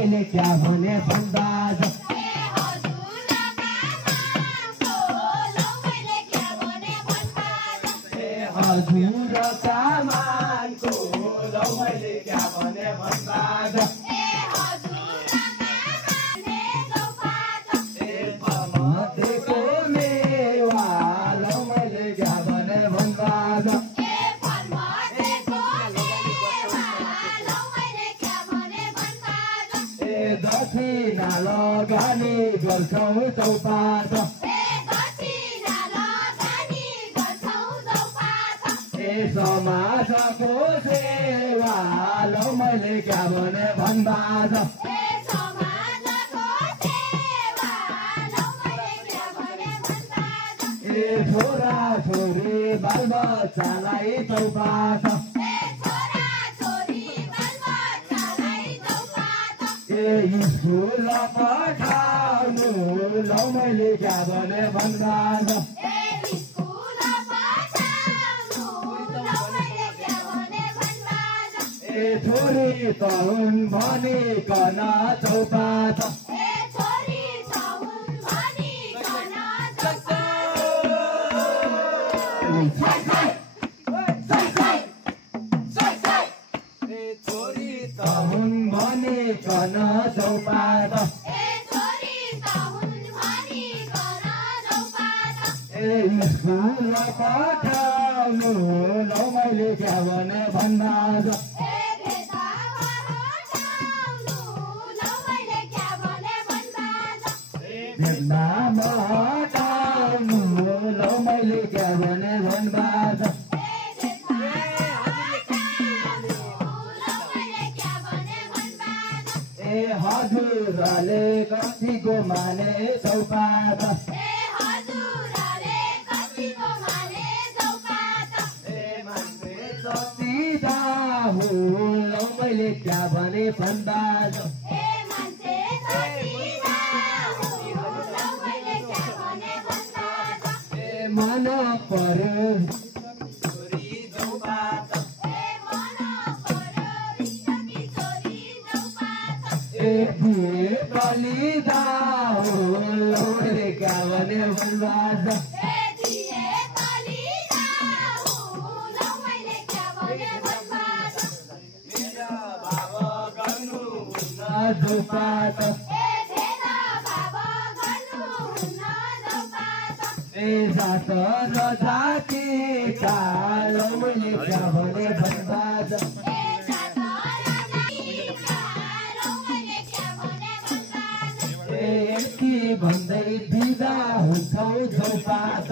मैले क्या भने भन्दाज हजुरका मानको लौ मैले क्या भने भन्दाज मध्येको मेवा लौ मैले क्या भने भन्दाज दक्षिणा लगानी गर्छौँ चौपाट समाजको सेवा लौ मैले क्या भने भन्दाज छोरा छोरी बालबच्चालाई चौपाट स्कुल पठाउनु लौ मैले क्या भने भन्दाज छोरी त हुन् भनिकन चौपाट छोरी त हुन् भनिकन चौपाट स्कुल पठाउनु लौ मैले क्या भने भन्दाज नाम हटाउनु लौ मैले क्या भने भन्दाज हजुरले कतिको माने चौपाट मान्छे जति जाहु लौ मैले क्या भने भन्दाज मन पर्यो छोरी चौपाट कलिदा हो लौ मैले क्या भने भन्दाज चौपाट जात र जातिका लौ मैले क्या भने भन्दाज यति भन्दै बिदा हुन्छौ चौपाट